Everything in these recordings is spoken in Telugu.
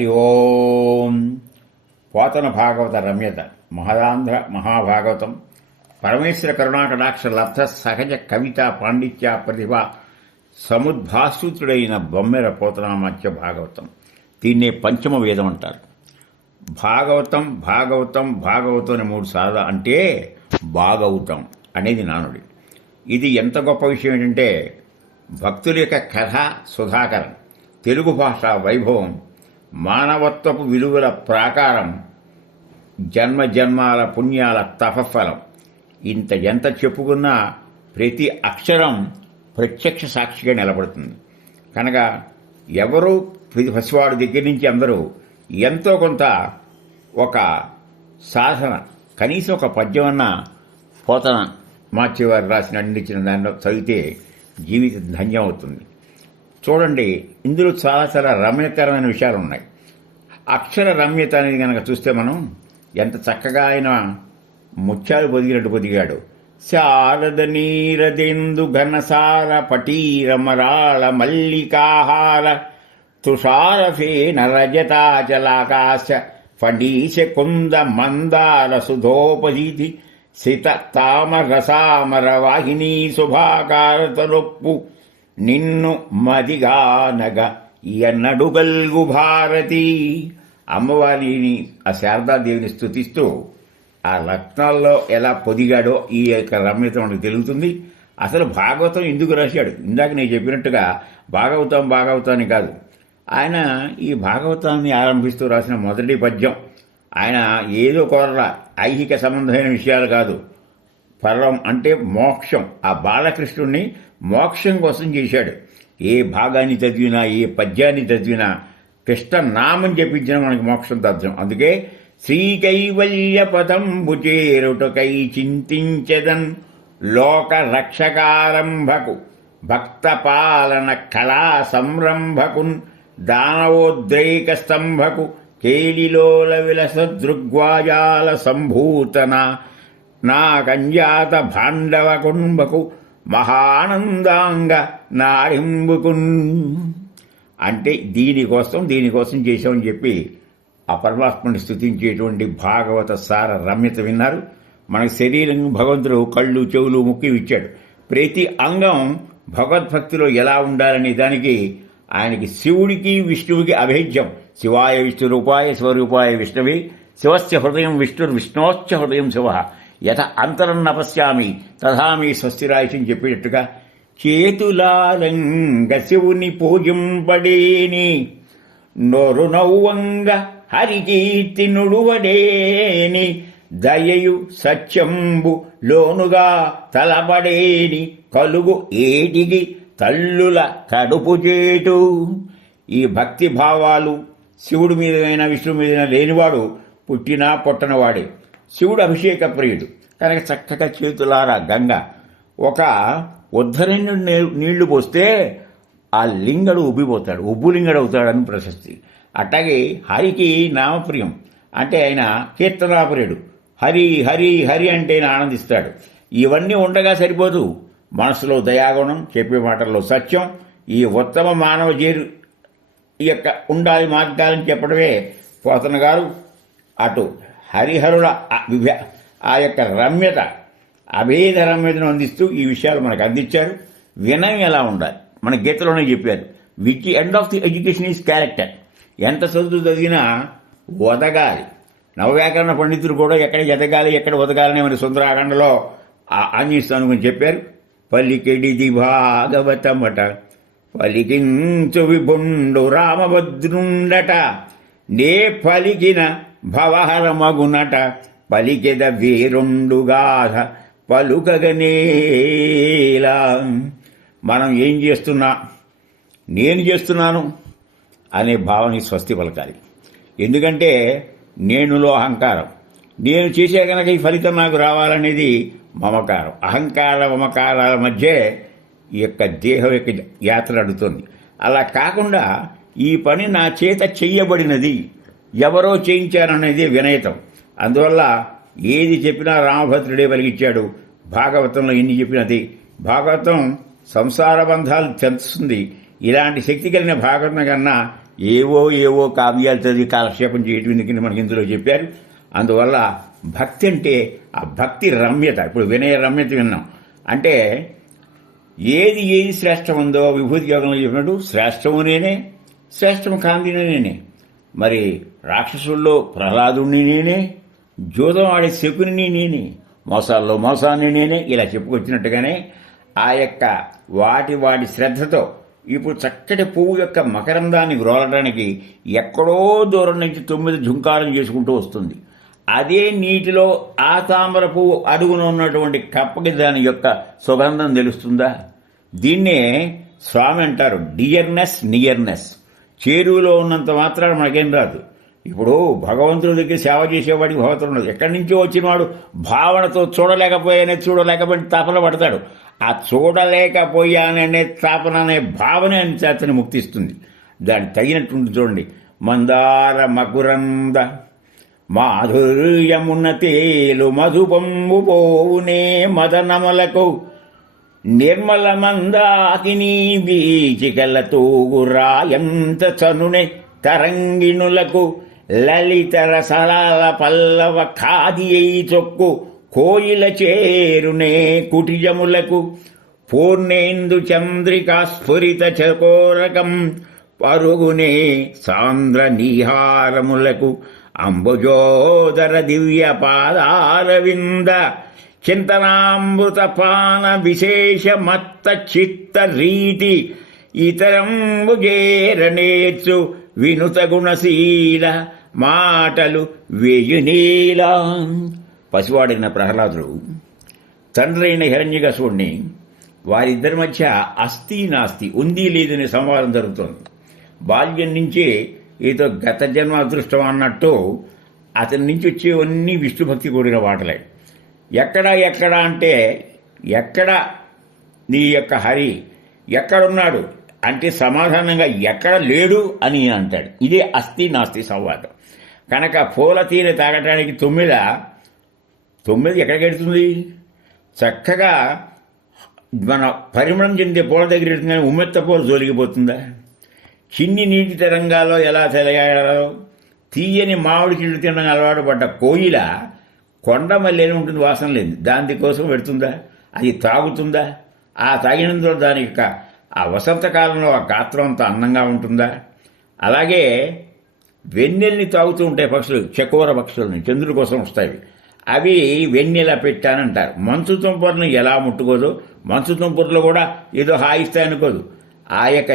హరి ఓం. పోతన భాగవత రమ్యత మహదాంధ్ర మహాభాగవతం పరమేశ్వర కరుణాకటాక్ష లబ్ధ సహజ కవిత పాండిత్య ప్రతిభ సముద్భాసూతుడైన బొమ్మెర పోతనామాత్య భాగవతం. దీన్నే పంచమ వేదం అంటారు. భాగవతం భాగవతం భాగవతం అని మూడు సార్లు అంటే భాగవతం అనేది నానుడి. ఇది ఎంత గొప్ప విషయం ఏంటంటే భక్తుల యొక్క కథ సుధాకరం తెలుగు భాష వైభవం మానవత్వపు విలువల ప్రాకారం జన్మ జన్మాల పుణ్యాల తపఫలం. ఇంత ఎంత చెప్పుకున్నా ప్రతి అక్షరం ప్రత్యక్ష సాక్షిగా నిలబడుతుంది. కనుక ఎవరు ప్రతి పసివాడి దగ్గర నుంచి అందరూ ఎంతో కొంత ఒక సాధన కనీసం ఒక పద్యం అన్న పోతన మార్చేవారు రాసిన అందించిన దానిలో చదివితే జీవితం ధన్యం అవుతుంది చూడండి ఇందులో చాలా చాలా రమ్యకరమైన విషయాలు ఉన్నాయి అక్షర రమ్యత అనేది కనుక చూస్తే మనం ఎంత చక్కగా ఆయన ముత్యాలు పొదిగినట్టు పొదిగాడు. శారద నీరదెందు ఘనసార పటీరమరాళ మల్లికాహార తుషార ఫేన రజతాచలాకాశ కొంద కుంద మందార సుధోపదీతి సిత తామరసామర వాహిని శుభాకారతలొప్పు నిన్ను మదిగానగ ఎన్నడుగల్గు భారతి. అమ్మవారిని ఆ శారదాదేవిని స్తుతిస్తూ ఆ రత్నాల్లో ఎలా పొదిగాడో ఈ యొక్క రమ్యత మనకు తెలుగుతుంది. అసలు భాగవతం ఎందుకు రాశాడు? ఇందాక నేను చెప్పినట్టుగా భాగవతం భాగవతాన్ని కాదు. ఆయన ఈ భాగవతాన్ని ఆరంభిస్తూ రాసిన మొదటి పద్యం. ఆయన ఏదో కోరల ఐహిక సంబంధమైన విషయాలు కాదు. పర్వం అంటే మోక్షం. ఆ బాలకృష్ణుణ్ణి మోక్షం కోసం చేశాడు. ఏ భాగాన్ని చదివినా ఏ పద్యాన్ని చదివినా కృష్ణ నామం చెప్పించిన మనకి మోక్షం తథ్యం అందుకే శ్రీకైవల్య పదంబు చేరుటకై చింతించదన్ లోక రక్షకారంభకు భక్త పాలన కళా సంరంభకున్ దానవోద్రేక స్తంభకు కేలిలోల విలస దృగ్వాజాల సంభూతన నా కంజాత భాండవ కుంభకు మహానందాంగ నాడింబుకున్ అంటే దీనికోసం దీనికోసం చేశామని చెప్పి ఆ పరమాత్మని స్థుతించేటువంటి భాగవత సార రమ్యత విన్నారు. మన శరీరం భగవంతుడు కళ్ళు చెవులు ముక్కి ఇచ్చాడు. ప్రతి అంగం భగవద్భక్తిలో ఎలా ఉండాలనే దానికి ఆయనకి శివుడికి విష్ణువుకి అభేద్యం శివాయ విష్ణు రూపాయ స్వరూపాయ విష్ణువి. శివస్య హృదయం విష్ణుర్ విష్ణోశ్చ హృదయం శివ. యథ అంతరం నపశ్యామి తథామి స్వస్తిరాయసం చెప్పేటట్టుగా చేతులాలంగ శివుని పూజింపడేని. నొరు నవ్వంగ హరికీర్తి నుడువడేని దయయు సత్యంబు లోనుగా తలపడేని కలుగు ఏటికి తల్లుల కడుపు చేటు. ఈ భక్తి భావాలు శివుడి మీదైనా విష్ణువు మీదైనా లేనివాడు పుట్టినా పుట్టనవాడే. శివుడు అభిషేక ప్రియుడు కనుక చక్కగా చేతులారా గంగ. ఒక ఉద్ధరణ్యుడు నీళ్ళు పోస్తే ఆ లింగడు ఉబ్బిపోతాడు ఉబ్బులింగడు అవుతాడని ప్రశస్తి. అట్లాగే హరికి నామప్రియం. అంటే ఆయన కీర్తనాప్రియుడు. హరి హరి హరి అంటే ఆయన ఆనందిస్తాడు. ఇవన్నీ ఉండగా సరిపోదు. మనసులో దయాగుణం చెప్పే మాటల్లో సత్యం ఈ ఉత్తమ మానవ జీరు ఈ యొక్క ఉండాలి మార్గాలని చెప్పడమే పోతన గారు అటు హరిహరుల ఆ యొక్క రమ్యత అభేద రమ్యతను అందిస్తూ ఈ విషయాలు మనకు అందించారు. వినయం ఎలా ఉండాలి? మన గీతలోనే చెప్పారు. Which end of the education is character ఎంత చదువు చదివినా వదగాలి నవవ్యాకరణ పండితులు కూడా ఎక్కడ ఎదగాలి ఎక్కడ వదగాలని మన సుందరాఖండలో ఆ గురించి చెప్పారు. పలికెడిది భాగవతమట పలికించు విభుండు రామభద్రుండట నే పలికిన భవహరమగునట పలికెద వీరుండుగాధ పలుకగనేలా. మనం ఏం చేస్తున్నా? నేను చేస్తున్నాను అనే భావనకి స్వస్తి పలకాలి. ఎందుకంటే నేనులో అహంకారం. నేను చేసే గనక ఈ ఫలితం నాకు రావాలనేది మమకారం. అహంకార మమకారాల మధ్య ఈ యొక్క దేహం యొక్క యాత్ర అడుగుతుంది అలా కాకుండా ఈ పని నా చేత చెయ్యబడినది ఎవరో చేయించారనేది వినయతం. అందువల్ల ఏది చెప్పినా రామభద్రుడే వెలిగించాడు భాగవతంలో ఎన్ని చెప్పినది? భాగవతం సంసార బంధాలు తెంచుతుంది. ఇలాంటి శక్తి కలిగిన భాగవతం కన్నా ఏవో ఏవో కావ్యాలు చదివి కాలక్షేపం చేయటం ఎందుకని మనకి ఇందులో చెప్పారు. అందువల్ల భక్తి అంటే ఆ భక్తి రమ్యత. ఇప్పుడు వినయ రమ్యత విన్నాం. అంటే ఏది ఏది శ్రేష్టం ఉందో విభూతి యోగంలో చెప్పినట్టు శ్రేష్టము నేనే శ్రేష్టము కాంతినే నేనే మరి రాక్షసుల్లో ప్రహ్లాదుణ్ణి నేనే జూదం ఆడే శకుని నేనే మోసాల్లో మోసాన్ని నేనే ఇలా చెప్పుకొచ్చినట్టుగానే ఆ యొక్క వాటి వాటి శ్రద్ధతో ఇప్పుడు చక్కటి పువ్వు యొక్క మకరందాన్ని గ్రోలడానికి ఎక్కడో దూరం నుంచి తొమ్మిది ఝుంకారం చేసుకుంటూ వస్తుంది. అదే నీటిలో ఆ తామర పువ్వు అడుగున ఉన్నటువంటి కప్పకి దాని యొక్క సుగంధం తెలుస్తుందా? దీన్నే స్వామి అంటారు డియర్నెస్ నియర్నెస్. చేరువులో ఉన్నంత మాత్రాన మనకేం రాదు. ఇప్పుడు భగవంతుడి దగ్గర సేవ చేసేవాడికి భగవంతుడు ఉండదు ఎక్కడి నుంచో వచ్చినవాడు భావనతో చూడలేకపోయానే చూడలేకపోయి తపన పడతాడు. ఆ చూడలేకపోయాననే తాపన అనే భావన అని చేతని ముక్తిస్తుంది. దానికి తగినట్టు చూడండి. మందార మకురంద మాధుర్యమున్న తేలు మధుపంబు పోవునే మదనమలకు నిర్మల మందాకిని బీచికల తూగురాయంత చనునే తరంగిణులకు లలిత రసలాల పల్లవ ఖాది అయి చొక్కు కోయిల చేరునే కుటిజములకు పూర్ణేందు చంద్రికా స్ఫురిత చకోరకం పరుగునే సాంద్ర నీహారములకు అంబుజోదర దివ్య పాదారవింద చింతనామృతపాన విశేష మత్త చిత్త రీతి ఇతరంబు చేరనేర్చు వినుత గుణశీల మాటలు వేయునీలా పసివాడిన ప్రహ్లాదుడు తండ్రి అయిన హిరణ్యకశుడిని వారిద్దరి మధ్య అస్థి నాస్తి ఉంది లేదనే సంవాదం జరుగుతోంది. బాల్యం నుంచే ఏదో గత జన్మ అదృష్టం అన్నట్టు అతని నుంచి వచ్చేవన్నీ విష్ణుభక్తి కూడిన వాటలే ఎక్కడ ఎక్కడ అంటే ఎక్కడ నీ యొక్క హరి ఎక్కడున్నాడు? అంటే సమాధానంగా ఎక్కడ లేడు అని అంటాడు. ఇదే అస్థి నాస్తి సంవాదం. కనుక పూల తీర తాగటానికి తొమ్మిద తొమ్మిది ఎక్కడికి వెళ్తుంది? చక్కగా మన పరిమళం చెందే పూల దగ్గర వెళ్తుంది ఉమ్మెత్త పూల జోలిగిపోతుందా చిన్ని నీటి తరంగాల్లో ఎలా తెలియాలో తీయని మామిడి చెట్టు తినడం అలవాటు పడ్డ కోయిల కొండ మల్లెలు ఉంటుంది వాసన లేదు. దాని కోసం పెడుతుందా? అది తాగుతుందా? ఆ తాగినందులో దాని యొక్క ఆ వసంతకాలంలో ఆ గాత్రం అంత అందంగా ఉంటుందా? అలాగే వెన్నెల్ని తాగుతూ ఉంటాయి పక్షులు చకోర పక్షులని చంద్రుడి కోసం వస్తాయి. అవి వెన్నెల పెట్టానంటారు. మంచు తుంపర్ను ఎలా ముట్టుకోదు? మంచు తుంపర్లు కూడా ఏదో హాయిస్తాయి అనుకోదు. ఆ యొక్క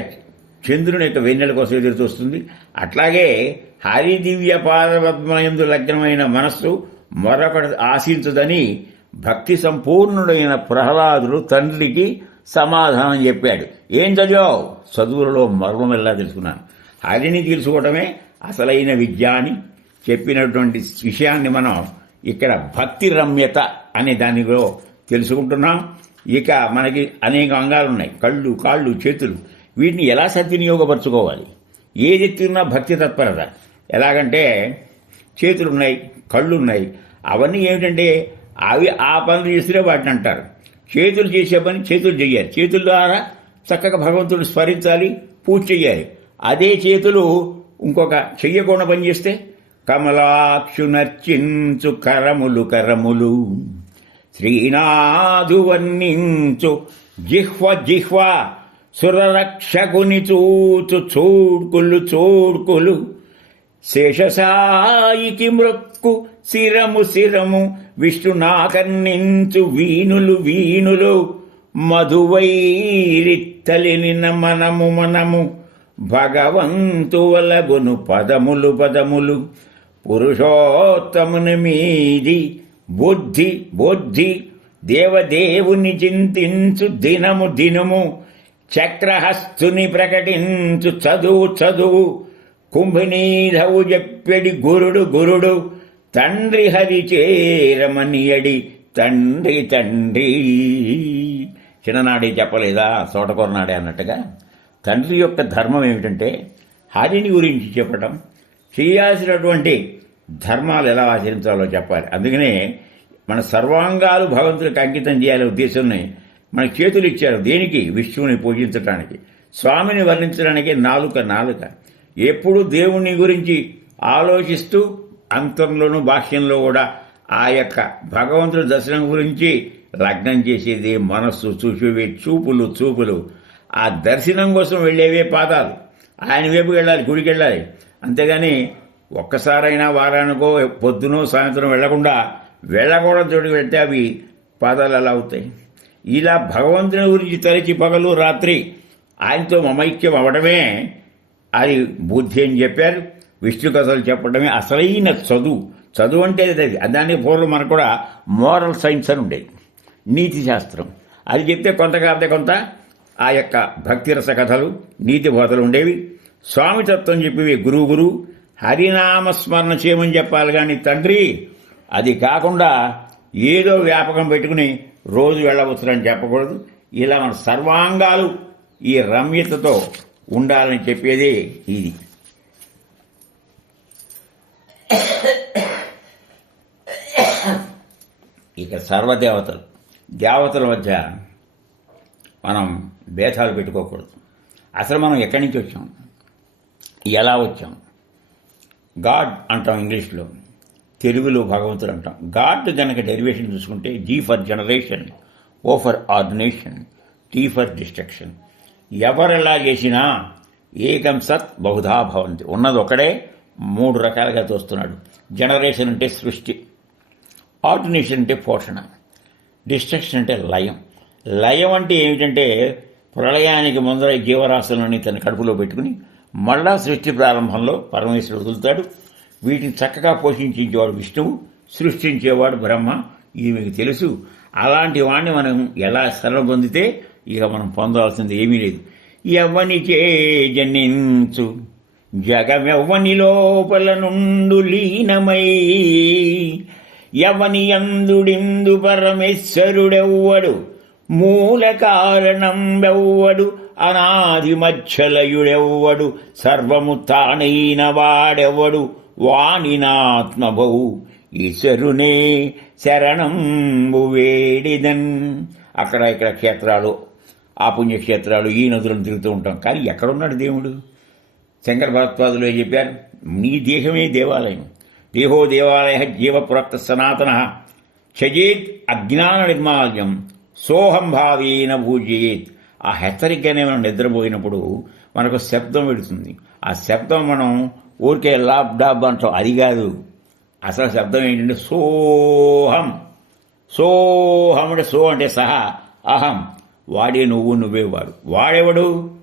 చంద్రుని యొక్క వెన్నెల కోసం ఎదురు చూస్తుంది. అట్లాగే హరిదివ్య పాదపద్మయందు లగ్నమైన మనస్సు మరొకటి ఆశించదని భక్తి సంపూర్ణుడైన ప్రహ్లాదుడు తండ్రికి సమాధానం చెప్పాడు. ఏం చదివావు? చదువులలో మర్మం ఎలా తెలుసుకున్నాను? హరిని తెలుసుకోవటమే అసలైన విద్య అని చెప్పినటువంటి విషయాన్ని మనం ఇక్కడ భక్తి రమ్యత అనే దానిలో తెలుసుకుంటున్నాం. ఇక మనకి అనేక అంగాలు ఉన్నాయి. కళ్ళు కాళ్ళు చేతులు. వీటిని ఎలా సద్వినియోగపరచుకోవాలి? ఏది ఎత్తున్నా భక్తి తత్పరత. ఎలాగంటే చేతులు ఉన్నాయి కళ్ళు ఉన్నాయి అవన్నీ ఏమిటంటే అవి ఆ పనులు చేస్తే వాటిని అంటారు. చేతులు చేసే పని చేతులు చెయ్యాలి చేతుల ద్వారా చక్కగా భగవంతుడు స్మరించాలి పూజ చేయాలి. అదే చేతులు ఇంకొక చెయ్యకుండా పని చేస్తే కమలాక్షునర్చించు కరములు కరములు శ్రీనాథు వర్ణించు జిహ్వ జిహ్వ సురరక్షకుని చూచు చూడ్కులు చూడ్కులు శేషసాయికి మృక్కు శిరము శిరము విష్ణునాకర్ణించు వీణులు వీణులు మధువైరిత్తలిన మనము మనము భగవంతువలగును పదములు పదములు పురుషోత్తముని మీది బుద్ధి బుద్ధి దేవదేవుని చింతించు దినము దినము చక్రహస్తుని ప్రకటించు చదువు చదువు కుంభినీధవు చెప్పెడి గురుడు గురుడు తండ్రి హరి చేరమనియడి తండ్రి తండ్రి. చిన్ననాడే చెప్పలేదా? తోటకూర నాడే అన్నట్టుగా. తండ్రి యొక్క ధర్మం ఏమిటంటే హరిని గురించి చెప్పటం చేయాల్సినటువంటి ధర్మాలు ఎలా ఆచరించాలో చెప్పాలి. అందుకనే మన సర్వాంగాలు భగవంతుడికి అంకితం చేయాలనే ఉద్దేశంని మన చేతులు ఇచ్చారు దేనికి? విష్ణువుని పూజించడానికి స్వామిని వర్ణించడానికి నాలుక నాలుక. ఎప్పుడు దేవుని గురించి ఆలోచిస్తూ అంతంలోనూ భాష్యంలో కూడా ఆ యొక్క భగవంతుడి దర్శనం గురించి లగ్నం చేసేది మనస్సు చూసేవి చూపులు చూపులు. ఆ దర్శనం కోసం వెళ్ళేవే పాదాలు. ఆయన వైపు వెళ్ళాలి గుడికి వెళ్ళాలి. అంతేగాని ఒక్కసారైనా వారానికో పొద్దునో సాయంత్రం వెళ్ళకుండా వెళ్ళకూడదు చోటుకు వెళ్తే అవి పాదాలు ఎలా అవుతాయి. ఇలా భగవంతుని గురించి తలచి పగలు రాత్రి ఆయనతో మమైక్యం అవడమే అది బుద్ధి అని చెప్పారు. విష్ణు కథలు చెప్పడమే అసలైన చదువు. చదువు అంటే అది. దానికి పూర్వం మనకు కూడా మోరల్ సైన్స్ అని ఉండేది. నీతి శాస్త్రం. అది చెప్తే కొంత కాకపోతే కొంత ఆ యొక్క భక్తిరస కథలు నీతి బోధలు ఉండేవి. స్వామితత్వం చెప్పేవి గురువు గురు హరినామ స్మరణ చేయమని చెప్పాలి కానీ తండ్రి అది కాకుండా ఏదో వ్యాపకం పెట్టుకుని రోజు వెళ్ళవచ్చునని చెప్పకూడదు. ఇలా మన సర్వాంగాలు ఈ రమ్యతతో ఉండాలని చెప్పేది ఇది. ఇక సర్వదేవతలు దేవతల మధ్య మనం భేదాలు పెట్టుకోకూడదు. అసలు మనం ఎక్కడి నుంచి వచ్చాం? ఎలా వచ్చాం? గాడ్ అంటాం ఇంగ్లీష్లో తెలుగులో భగవంతుడు అంటాం. గాడ్ కనుక డెరివేషన్ చూసుకుంటే G for generation O for ordination T for destruction. ఎవరెలా చేసినా ఏకం సత్ బహుధా భవంతి. ఉన్నది ఒకడే మూడు రకాలుగా చూస్తున్నాడు జనరేషన్ అంటే సృష్టి. ఆర్డినేషన్ అంటే పోషణ డిస్ట్రక్షన్ అంటే లయం. లయం అంటే ఏమిటంటే ప్రళయానికి ముందర ఈ జీవరాశులని తన కడుపులో పెట్టుకుని మళ్ళా సృష్టి ప్రారంభంలో పరమేశ్వరుడు వదులుతాడు. వీటిని చక్కగా పోషించేవాడు విష్ణువు సృష్టించేవాడు బ్రహ్మ ఇది మీకు తెలుసు. అలాంటి వాడిని మనం ఎలా శరణ పొందితే ఇక మనం పొందాల్సింది ఏమీ లేదు. ఎవ్వనిచే జనించు జగమెవ్వని లోపల నుండు లీనమై యవనియందుడిందు పరమేశ్వరుడెవ్వడు? మూల కారణం వెవ్వడు అనాది మచ్చలయుడెవ్వడు సర్వము తానైన వాడెవ్వడు వాణినాత్మభౌ ఈశ్వరునే శరణంబు వేడిదన్. అక్కడ ఇక్కడ క్షేత్రాలు ఆ పుణ్యక్షేత్రాలు ఈ నదులను తిరుగుతూ ఉంటాం. కానీ ఎక్కడున్నాడు దేవుడు? శంకర భగవత్పాదులు ఏం చెప్పారు? నీ దేహమే దేవాలయం. దేహో దేవాలయ జీవపురక్త సనాతన చజేత్ అజ్ఞాన నిర్మాల్యం సోహం భావేన పూజయేత్ ఆ హెచ్చరికనే మనం నిద్రపోయినప్పుడు మనకు శబ్దం పెడుతుంది ఆ శబ్దం మనం ఊరికే లాబ్ డాబ్ అంటాం అది కాదు. అసలు శబ్దం ఏంటంటే సోహం. సోహం అంటే సో అంటే సహా అహం. వాడే నువ్వు నువ్వే వాడు. వాడెవడు?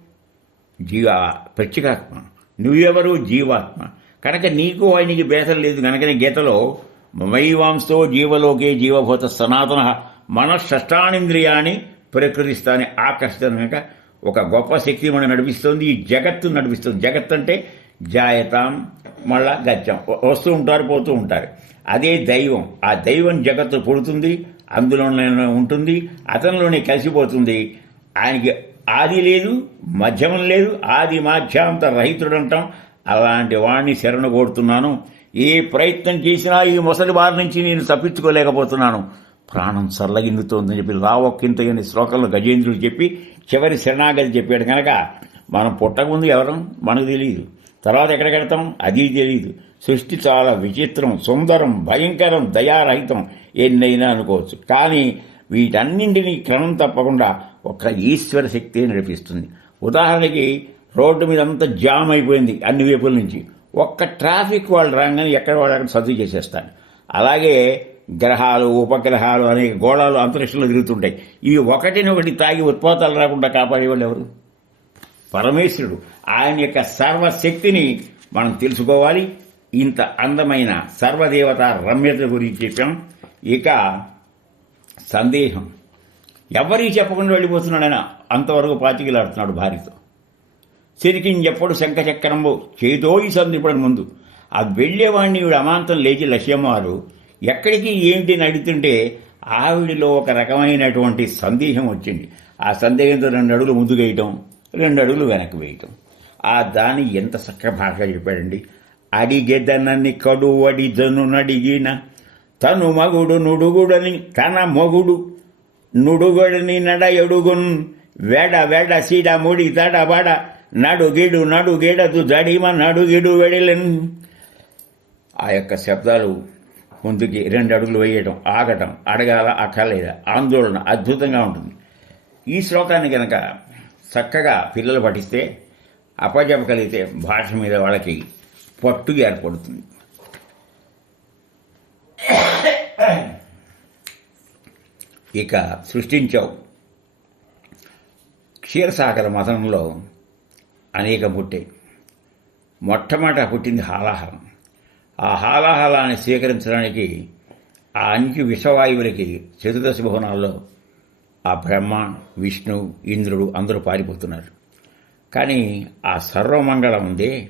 జీవ ప్రత్యేకాత్మ నువ్వెవరు? జీవాత్మ. కనుక నీకు ఆయనకి భేదం లేదు కనుకనే గీతలో మమైవాంశతో జీవలోకే జీవభూత సనాతన మన షష్టానింద్రియాన్ని ప్రకృతిస్తాని ఆకర్షణ కనుక ఒక గొప్ప శక్తి మనం నడిపిస్తుంది ఈ జగత్తు నడిపిస్తుంది. జగత్ అంటే జాయతాం మళ్ళా గత్యం వస్తూ ఉంటారు పోతూ ఉంటారు. అదే దైవం. ఆ దైవం జగత్తు పుడుతుంది అందులోనే ఉంటుంది అతనిలోనే కలిసిపోతుంది. ఆయనకి ఆది లేదు మధ్యమం లేదు ఆది మాధ్యాంత రహితుడు అంటాం అలాంటి వాడిని శరణు కోరుతున్నాను. ఏ ప్రయత్నం చేసినా ఈ ముసలి బారి నుంచి నేను తప్పించుకోలేకపోతున్నాను. ప్రాణం సల్లగిన్నుతోందని చెప్పి రావొక్కింతయని శ్లోకంలో గజేంద్రుడు చెప్పి చివరి శరణాగతి చెప్పాడు కనుక మనం పుట్టకముందు ఎవరం? మనకు తెలియదు. తర్వాత ఎక్కడికెడతాం అది తెలియదు. సృష్టి చాలా విచిత్రం సుందరం భయంకరం దయారహితం ఎన్నైనా అనుకోవచ్చు. కానీ వీటన్నింటినీ క్రమం తప్పకుండా ఒక ఈశ్వర శక్తి నడిపిస్తుంది. ఉదాహరణకి రోడ్డు మీద అంతా జామ్ అయిపోయింది అన్ని వైపుల నుంచి. ఒక్క ట్రాఫిక్ వాళ్ళు రాగానే ఎక్కడ వాళ్ళు అక్కడ సర్దు చేసేస్తాను. అలాగే గ్రహాలు ఉపగ్రహాలు అనేక గోళాలు అంతరిక్షంలో తిరుగుతుంటాయి. ఇవి ఒకటిని ఒకటి తాగి ఉత్పాతాలు రాకుండా కాపాడేవాళ్ళు ఎవరు? పరమేశ్వరుడు. ఆయన యొక్క సర్వశక్తిని మనం తెలుసుకోవాలి. ఇంత అందమైన సర్వదేవత రమ్యత గురించి చెప్పాం. ఇక సందేహం. ఎవరికి చెప్పకుండా వెళ్ళిపోతున్నాడు ఆయన. అంతవరకు పాతికిలాడుతున్నాడు భార్యతో. సిరికించెప్పుడు శంఖచక్రంబు చేతోయి సందిపడం ముందు. ఆ వెళ్ళేవాడిని ఈవిడ అమాంతం లేచి లక్ష్యమ్మారు. ఎక్కడికి ఏంటి అని అడుగుతుంటే ఆవిడిలో ఒక రకమైనటువంటి సందేహం వచ్చింది. ఆ సందేహంతో రెండు అడుగులు ముందుకు వేయటం రెండు అడుగులు వెనక్కి వేయటం. ఆ దాని ఎంత చక్క భాష చెప్పాడండి. అడిగెదనని కడువడిదను నడిగిన తను మగుడు నుడుగుడని తన మొగుడు నుడుగుడని నడయడుగున్ వెడ వెడ సీడ ముడి తడబడ నడుగిడు నడుగిడదు జడిమ నడుగిడు వెడలెన్. ఆ యొక్క శబ్దాలు ముందుకి రెండు అడుగులు వేయటం ఆగటం అడగాల అక్కర్లేదా? ఆందోళన అద్భుతంగా ఉంటుంది. ఈ శ్లోకాన్ని కనుక చక్కగా పిల్లలు పఠిస్తే అపజపకలిగితే భాష మీద వాళ్ళకి పట్టు ఏర్పడుతుంది. ఇక సృష్టించావు. క్షీరసాగర మతంలో అనేక పుట్టాయి. మొట్టమొదట పుట్టింది హాలాహలం. ఆ హాలాహలాన్ని స్వీకరించడానికి ఆ అంచు విషవాయువులకి చతుర్దశ భవనాల్లో ఆ బ్రహ్మ విష్ణు ఇంద్రుడు అందరూ పారిపోతున్నారు. కానీ ఆ సర్వమంగళం ఉందే.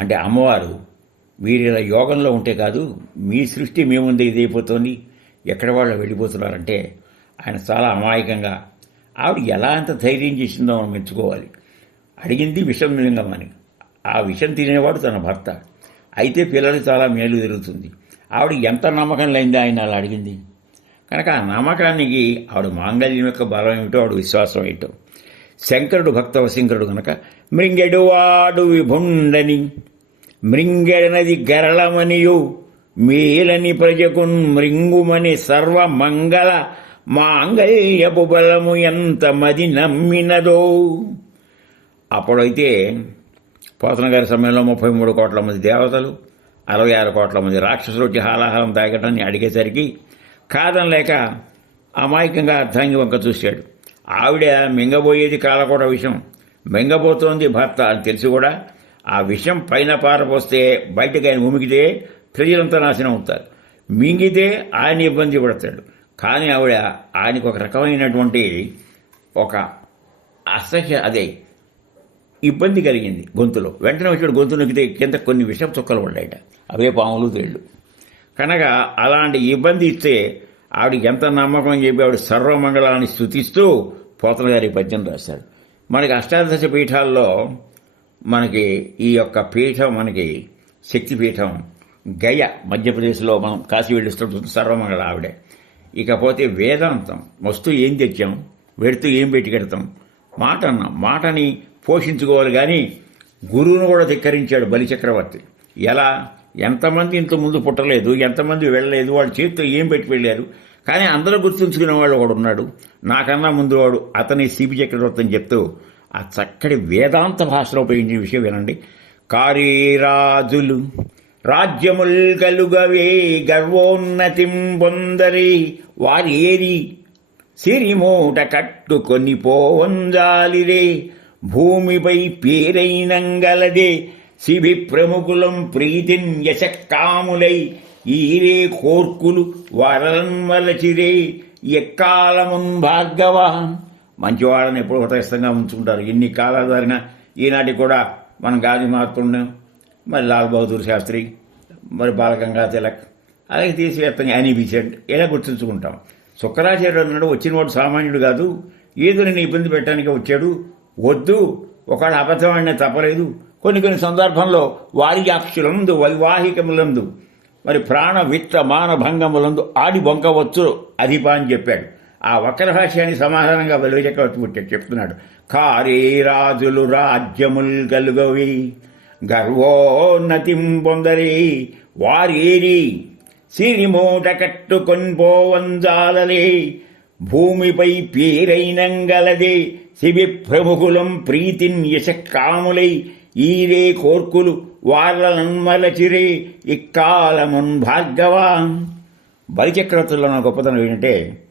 అంటే అమ్మవారు వీరిలా యోగంలో ఉంటే కాదు మీ సృష్టి మీ ఇదైపోతుంది ఎక్కడ వాళ్ళు వెళ్ళిపోతున్నారంటే ఆయన చాలా అమాయకంగా. ఆవిడ ఎలా అంత ధైర్యం చేసిందో మనం మెచ్చుకోవాలి అడిగింది విషం అని ఆ విషం తినేవాడు తన భర్త. అయితే పిల్లలు చాలా మేలు జరుగుతుంది. ఆవిడ ఎంత నమ్మకం లేనిది ఆయన అలా అడిగింది. కనుక ఆ నమ్మకానికి ఆవిడ మాంగళ్యం యొక్క బలం ఏమిటో ఆవిడ విశ్వాసం ఏమిటో. శంకరుడు భక్త వశంకరుడు కనుక మృంగెడువాడు విభుండని మృంగెడనది గరళమనియు మేలని ప్రజకున్ మృంగుమని సర్వమంగళ మాంగళ్యపు బలము ఎంత మది నమ్మినదో. అప్పుడైతే పోతన గారి సమయంలో ముప్పై మూడు కోట్ల మంది దేవతలు అరవై ఆరు కోట్ల మంది రాక్షసులు వచ్చి హాలాహలం తాగటాన్ని అడిగేసరికి కాదనలేక అమాయకంగా అర్థాంగి వంక చూశాడు. ఆవిడ మింగబోయేది కాలకూడ విషయం మింగబోతోంది భర్త అని తెలిసి కూడా ఆ విషయం పైన పారపోస్తే బయటకు ఆయన ఉమికితే ప్రజలంతా నాశనం అవుతారు. మింగితే ఆయన ఇబ్బంది పడతాడు. కానీ ఆవిడ ఆయనకు ఒక రకమైనటువంటి ఒక అసహ్య అదే ఇబ్బంది కలిగింది గొంతులో. వెంటనే వచ్చాడు గొంతు నొక్కితే కింద కొన్ని విషం చుక్కలు పడ్డాయట. అవే పాములు తేళ్ళు కనుక అలాంటి ఇబ్బంది ఇస్తే ఆవిడకి ఎంత నమ్మకం చెప్పి ఆవిడ సర్వమంగళాన్ని స్థుతిస్తూ పోతల గారి పద్యం రాశారు. మనకి అష్టాదశ పీఠాల్లో మనకి ఈ యొక్క పీఠం మనకి శక్తి పీఠం గయ మధ్యప్రదేశ్లో మనం కాశీ వెళ్ళిస్తుంటుంది సర్వమంగళ ఆవిడే. ఇకపోతే వేదాంతం వస్తూ ఏం తెచ్చాం వెడుతూ ఏం పెట్టుకెడతాం మాట అన్నాం. మాటని పోషించుకోవాలి కానీ గురువును కూడా ధిక్కరించాడు బలిచక్రవర్తి. ఎలా? ఎంతమంది ఇంత ముందు పుట్టలేదు ఎంతమంది వెళ్ళలేదు వాళ్ళ చేతితో ఏం పెట్టి వెళ్ళారు? కానీ అందరూ గుర్తుంచుకునే వాళ్ళు ఒకడు ఉన్నాడు. నాకన్నా ముందు వాడు అతని సిబి చక్రవర్తి అని చెప్తూ ఆ చక్కటి వేదాంత భాషలో ఉపయోగించిన విషయం వినండి. కారీరాజులు రాజ్యముల్ కలుగవే గర్వోన్నతిం పొందరి ఏరి సిరిమూట కట్టుకొని పోవంజాలిరే. భూమిపై పేరైనంగలదే శివి ప్రముఖులం ప్రీతిన్ యశక్కాములై ఈరే కోర్కులు వరన్వలచిరే ఎక్కాలమున్ భార్గవ మంచివాళ్ళని ఎప్పుడు హృదయస్థంగా ఉంచుకుంటారు. ఎన్ని కాలాలు జరిగినా ఈనాటికి కూడా మనం గాంధీ మహాత్ముడు మరి లాల్ బహదూర్ శాస్త్రి మరి బాలగంగా తిలక్ అలాగే దేశవ్యాప్తంగా యానీ బిసెంట్ ఇలా గుర్తుంచుకుంటాం. శుక్రాచార్యుడు అన్నాడు వచ్చినవాడు సామాన్యుడు కాదు. ఏదో నేను ఇబ్బంది పెట్టడానికి వచ్చాడు. వద్దు. ఒకవేళ అబద్ధం ఆడినా తప్పలేదు. కొన్ని కొన్ని సందర్భంలో వార్యాక్షులందు వైవాహికములందు మరి ప్రాణ విత్త మాన భంగములందు ఆడి వంకవచ్చు అధిప అని చెప్పాడు. ఆ వక్రభాష్యాన్ని సమాధానంగా వెలుగు చక్రవర్తి పుట్టాడు చెప్తున్నాడు. కారే రాజులు రాజ్యముల్ గలుగవి గర్వోన్నతిం పొందరి వారేరి సిరిమూట కట్టుకొని పోవంజాలలే భూమిపై పేరైనంగలదే శివి ప్రముఖులం ప్రీతిన్ యశకాములై ఈరే కోర్కులు వాళ్ళనన్మలచిరే ఇక్కాలమున్ భార్గవా బలిచక్రవర్తుల్లో నా గొప్పతనం ఏంటంటే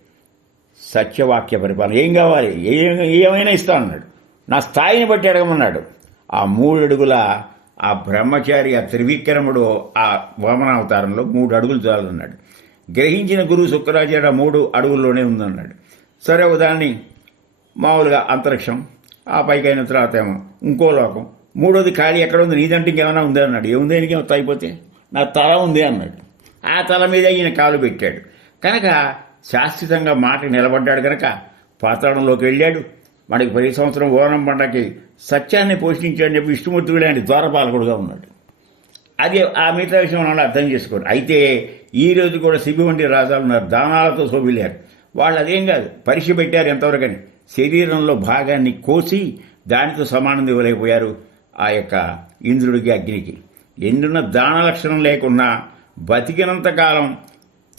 సత్యవాక్య పరిపాలన. ఏం కావాలి? ఏం ఏమైనా ఇస్తా అన్నాడు. నా స్థాయిని బట్టి అడగమన్నాడు. ఆ మూడు అడుగుల ఆ బ్రహ్మచారి ఆ త్రివిక్రముడు ఆ వామనావతారంలో మూడు అడుగులు చాలన్నాడు గ్రహించిన గురువు శుక్రాచార్య మూడు అడుగుల్లోనే ఉందన్నాడు. సరే ఉదాహరణ మామూలుగా అంతరిక్షం ఆ పైకి అయిన తర్వాత ఏమో ఇంకో లోకం. మూడోది ఖాళీ ఎక్కడ ఉంది? నీదంటే ఇంకేమైనా ఉంది అన్నాడు. ఏముంది ఇంకేమో అయిపోతే? నా తల ఉంది అన్నాడు. ఆ తల మీద ఈయన కాలు పెట్టాడు. కనుక శాశ్వతంగా మాట నిలబడ్డాడు కనుక పాతాళంలోకి వెళ్ళాడు. మనకి ప్రతి సంవత్సరం ఓనం పండగకి సత్యాన్ని పోషించాడని చెప్పి విష్ణుమూర్తి లాంటి ద్వారపాలకుడుగా ఉన్నాడు. అది ఆ మిగతా విషయం మనం అర్థం చేసుకోండి అయితే ఈ రోజు కూడా శిబి వంటి రాజాలు ఉన్నారు. దానాలతో శోభిలేరు వాళ్ళు అదేం కాదు. పరీక్ష పెట్టారు ఎంతవరకని. శరీరంలో భాగాన్ని కోసి దానితో సమానం ఇవ్వలేకపోయారు ఆ యొక్క ఇంద్రుడికి అగ్నికి. ఎన్నున్న దాన లక్షణం లేకున్నా బతికినంత కాలం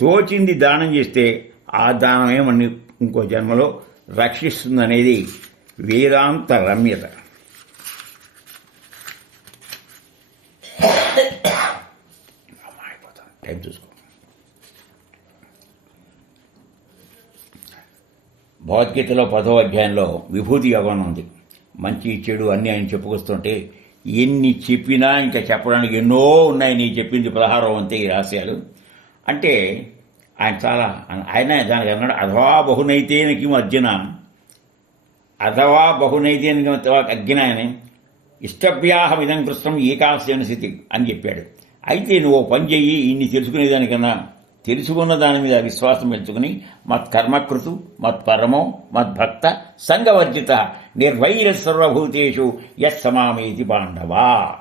తోచింది దానం చేస్తే ఆ దానమే మన ఇంకో జన్మలో రక్షిస్తుందనేది వేదాంత రమ్యత. టైం చూసుకో. భగవద్గీతలో పదో అధ్యాయంలో విభూతి యోగం ఉంది. మంచి చెడు అన్నీ ఆయన చెప్పుకొస్తుంటే ఎన్ని చెప్పినా ఇంకా చెప్పడానికి ఎన్నో ఉన్నాయి నీ చెప్పింది పదహారం అంతే ఈ రహస్యాలు. అంటే ఆయన చాలా ఆయన దానికి అన్నాడు అథవా బహునైతేనికి అర్జున అథవా బహునైతేనకి అజ్ఞాని ఇష్టభ్యాహ ఇదం కృష్ణం ఏకాశ్యన స్థితి అని చెప్పాడు. అయితే నువ్వు పని చెయ్యి ఇన్ని తెలుసుకునేదానికన్నా తెలుసుకున్న దాని మీద విశ్వాసం పెంచుకుని మత్ కర్మకృతు మత్ మద్భక్త సంగవర్జిత నిర్వైర సర్వభూతేషు యత్ సమామేతి పాండవా.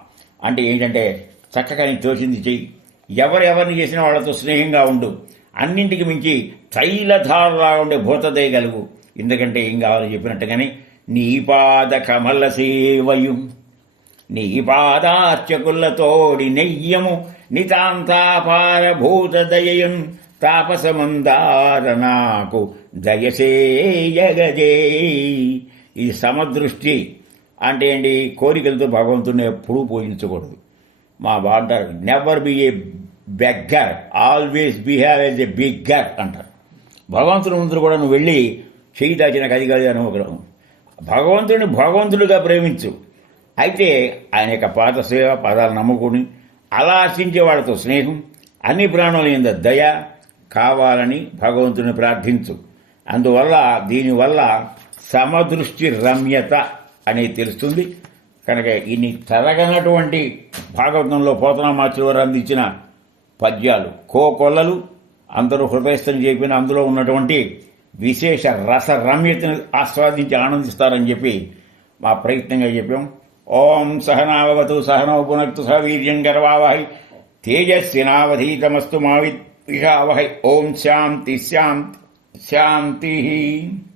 అంటే ఏంటంటే చక్కగా నీకు తోచింది చెయ్యి. ఎవరెవరిని చేసిన వాళ్ళతో స్నేహంగా ఉండు. అన్నింటికి మించి తైలధారలా ఉండే భూతదయ ఎందుకంటే ఏం కావాలో చెప్పినట్టుగానే నీ పాద కమల సేవయు నీ పాదార్చకులతోడి నెయ్యము నితాంతాపార తాపసమందార నాకు దయసేయగజే ఈ సమదృష్టి అంటే ఏంటి? కోరికలతో భగవంతుని ఎప్పుడూ పూజించకూడదు మా బాంటారు never be a beggar always behave as a bigger అంటారు. భగవంతుని ముందు కూడా నువ్వు వెళ్ళి చెయ్యి దాచి నాకు అది కాదు అని భగవంతుడిని భగవంతుడిగా ప్రేమించు. అయితే ఆయన యొక్క పాత సేవ పదాలు నమ్ముకుని అలా ఆశించే వాళ్ళతో స్నేహం అన్ని ప్రాణుల మీద దయ కావాలని భగవంతుని ప్రార్థించు. అందువల్ల దీనివల్ల సమదృష్టి రమ్యత అనేది తెలుస్తుంది. కనుక ఇన్ని తరగనటువంటి భాగవతంలో పోతనా వారు అందించిన పద్యాలు కోకొల్లలు అందరూ హృదయస్థం చెప్పిన అందులో ఉన్నటువంటి విశేష రస రమ్యతను ఆస్వాదించి ఆనందిస్తారని చెప్పి మా ప్రయత్నంగా చెప్పాం. ओम सहनावत सहनौ सह वीर्यं गर्वावहै। तेजस्विनावधीतमस्तु ओम शांति शांति शांति।